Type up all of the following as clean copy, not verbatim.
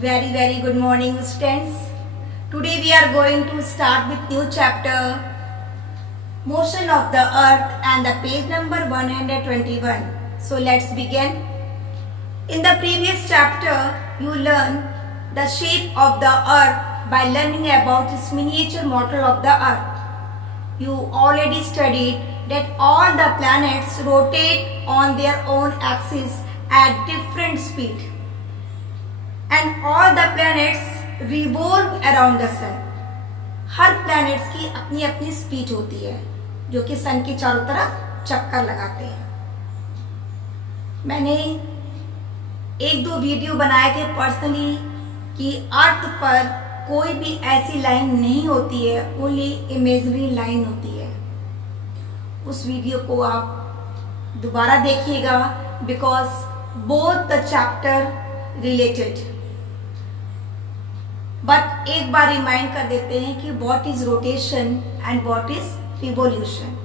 Very good morning, students. Today we are going to start with new chapter, Motion of the Earth, and the page number 121. So let's begin. In the previous chapter, you learned the shape of the Earth by learning about its miniature model of the Earth. You already studied that all the planets rotate on their own axis at different speed. And all the planets revolve around the sun. Her planets की अपनी अपनी speed होती है जो कि सन के चारों तरफ चक्कर लगाते हैं. मैंने एक दो वीडियो बनाए थे पर्सनली कि अर्थ पर कोई भी ऐसी लाइन नहीं होती है, ओनली इमेजिनरी लाइन होती है. उस वीडियो को आप दोबारा देखिएगा because both the chapter related. But एक बार रिमाइंड कर देते हैं कि what is rotation and what is revolution.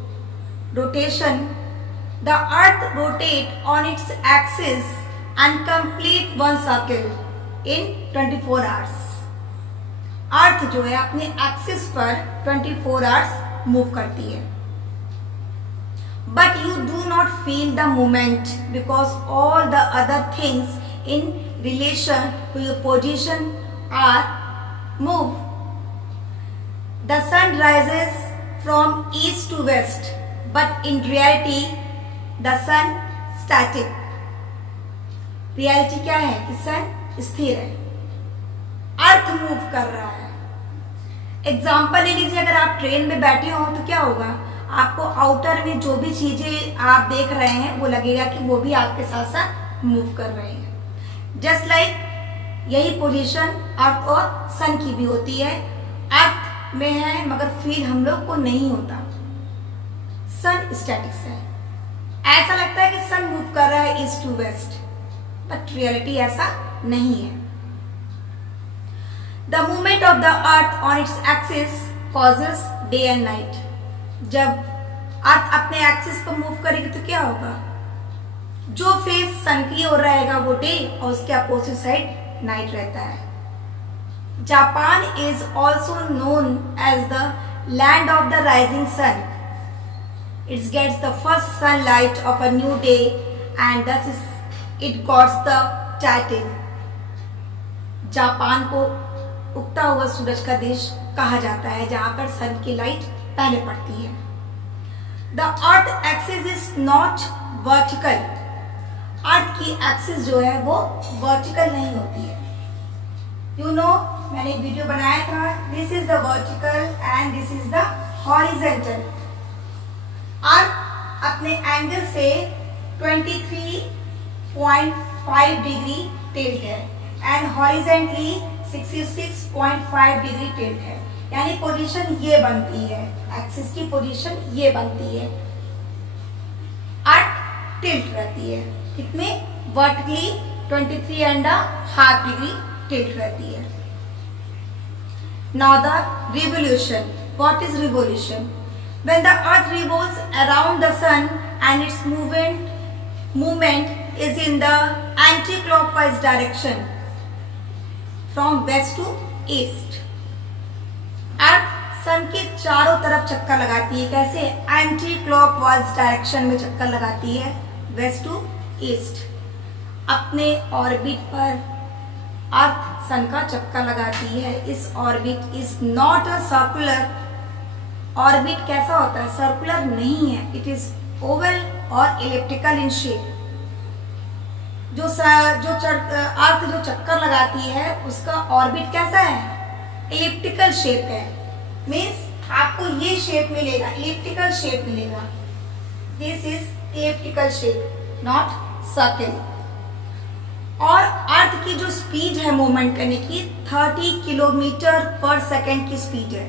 Rotation, the earth rotate on its axis and complete one circle in 24 hours. Earth जो है अपने एक्सिस पर 24 आवर्स मूव करती है. But you do not feel the movement because all the other things in relation to your position are move. The sun rises from east to west, but in reality the sun static. Reality क्या है कि sun स्थिर है, अर्थ move कर रहा है. Example ले लीजिए, अगर आप ट्रेन में बैठे हो तो क्या होगा, आपको आउटर में जो भी चीजें आप देख रहे हैं वो लगेगा कि वो भी आपके साथ साथ मूव कर रहे हैं. जस्ट लाइक यही पोजीशन अर्थ और सन की भी होती है. अर्थ में है मगर फील हम लोग को नहीं होता. सन स्टैटिक्स है, ऐसा लगता है कि सन मूव कर रहा है east to west, but reality ऐसा नहीं है. The movement of the earth on its axis causes day and night. जब अर्थ अपने एक्सिस पर मूव करेगी तो क्या होगा, जो फेस सन की ओर रहेगा वो डे और उसके अपोजिट साइड नाइट रहता है. Japan is also known as the land of the rising sun. It gets the first sunlight of a new day and thus it got the title. Japan को उगता हुआ सूरज का देश कहा जाता है जहां पर सन की लाइट पहले पड़ती है. The earth axis is not vertical. Earth की एक्सिस जो है वो वर्टिकल नहीं होती है. यू नो, मैंने एक वीडियो बनाया था, this is the vertical and this is the horizontal. Earth अपने एंगल से 23.5 डिग्री टिल्ट है एंड हॉरिजेंटली 66.5 डिग्री टिल्ट है. यानी पोजीशन ये बनती है, एक्सिस की पोजीशन ये बनती है. अर्थ टिल्ट रहती है कितने, वर्टिकली 23.5 डिग्री टिल्ट रहती है. Now the revolution. What is revolution? When the earth revolves around the sun and its movement is in the anti clockwise direction from west to east. Earth sun के चारों तरफ चक्कर लगाती है. कैसे? Anti clockwise direction में चक्कर लगाती है, वेस्ट टू ईस्ट. अपने ऑर्बिट पर अर्थ सन का चक्कर लगाती है. इस orbit is not a circular. Orbit कैसा होता है? सर्कुलर नहीं है. इट इज ओवल और इलिप्टिकल इन शेप. जो अर्थ जो चक्कर लगाती है उसका ऑर्बिट कैसा है? इलिप्टिकल शेप है. मीन्स आपको ये शेप मिलेगा, इलिप्टिकल शेप मिलेगा. This is elliptical shape, not circle. और अर्थ की जो स्पीड है मूवमेंट करने की 30 किलोमीटर पर सेकेंड की स्पीड है.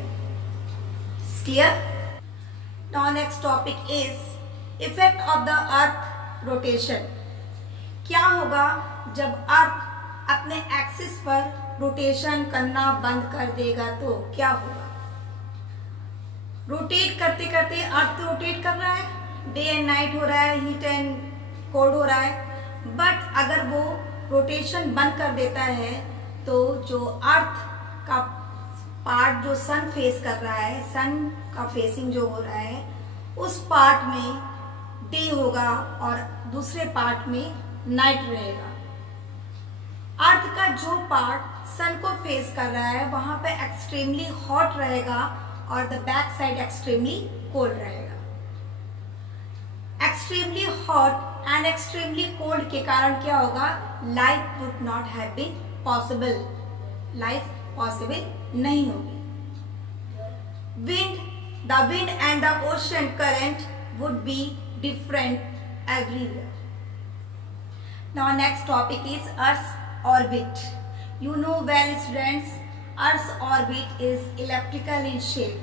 Clear? Now next topic is effect of the earth rotation. क्या होगा जब अर्थ अपने एक्सिस पर रोटेशन करना बंद कर देगा तो क्या होगा? रोटेट करते करते अर्थ रोटेट कर रहा है, डे एंड नाइट हो रहा है, हीट एंड कोल्ड हो रहा है. बट अगर वो रोटेशन बंद कर देता है तो जो अर्थ का पार्ट जो सन फेस कर रहा है, सन का फेसिंग जो हो रहा है, उस पार्ट में डे होगा और दूसरे पार्ट में नाइट रहेगा। अर्थ का जो पार्ट सन को फेस कर रहा है वहां पे एक्सट्रीमली हॉट रहेगा और the back side extremely cold रहेगा। Extremely hot and extremely cold के कारण क्या होगा, life would not have been possible, life possible नहीं होगी। The wind and the ocean current would be different everywhere. Now next topic is earth orbit. You know well students, Earth's orbit is elliptical in shape.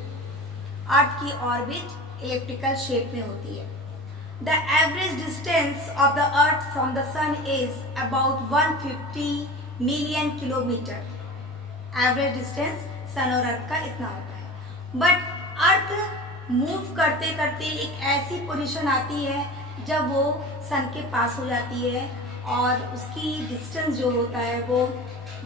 अर्थ की orbit elliptical shape में होती है। The average distance of the Earth from the Sun is about 150 million kilometer. Average distance sun और earth का इतना होता है। But earth move करते करते एक ऐसी पोजीशन आती है जब वो सन के पास हो जाती है और उसकी डिस्टेंस जो होता है वो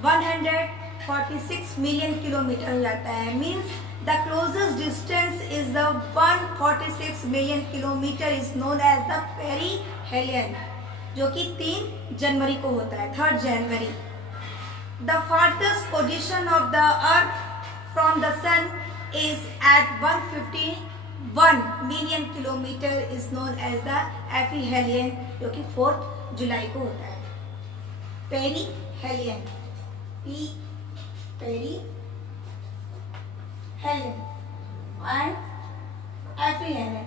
146 मिलियन किलोमीटर हो जाता है। Means the closest distance is the 146 million kilometre is known as the perihelion, जो कि 3 जनवरी को होता है, 3 जनवरी। The farthest position of the earth from the sun is at 151 million kilometre is known as the aphelion, जो कि 4 जुलाई को होता है। Perihelion, perihelion and aphelion.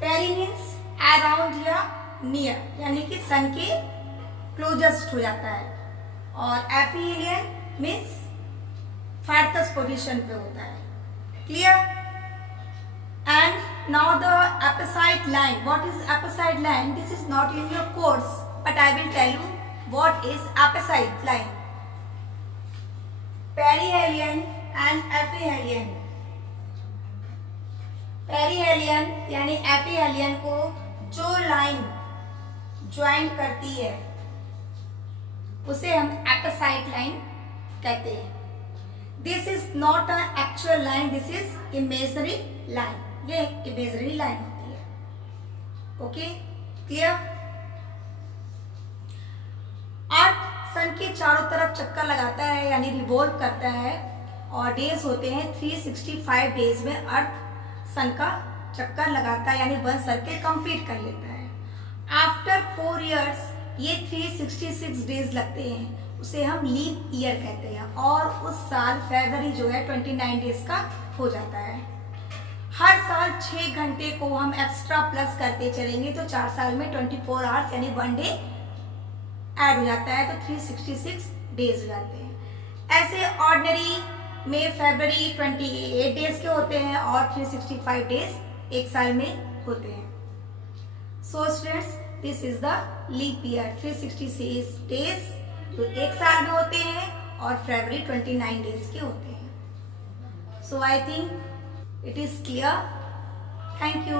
Peri means around या नियर, यानी कि सन के क्लोजेस्ट हो जाता है, और एफीहेलियन मीन्स फार्थेस्ट पोजीशन पे होता है। Clear? And now the apposite line. What is apposite line? This is not in your course, but I will tell you what is apposite line. Perihelion and aphelion. Perihelion यानी एफीहेलियन को जो line join करती है उसे हम एपोसाइट line कहते हैं। This is not a actual line, this is imagery line. ये इमेजरी लाइन होती है। Okay, clear? अर्थ सन के चारों तरफ चक्कर लगाता है यानी रिवॉल्व करता है, और डेज होते हैं 365 डेज में अर्थ सन का चक्कर लगाता है, यानी 1 सर्किल कंप्लीट कर लेता है। आफ्टर 4 इयर्स ये 366 डेज लगते हैं, उसे हम लीप ईयर कहते हैं, और उस साल फरवरी जो है 29 डेज का हो जाता है। हर साल 6 घंटे को हम एक्स्ट्रा प्लस करते चलेंगे तो 4 साल में 24 आवर्स यानी 1 डे ऐड हो जाता है, तो 366 डेज हो जाते हैं। ऐसे ऑर्डिनरी में फरवरी 28 डेज के होते हैं और 365 डेज एक साल में होते हैं। So students, this is the leap year. 366 days जो एक साल में होते हैं और फरवरी 29 डेज के होते हैं। So I think it is clear. Thank you.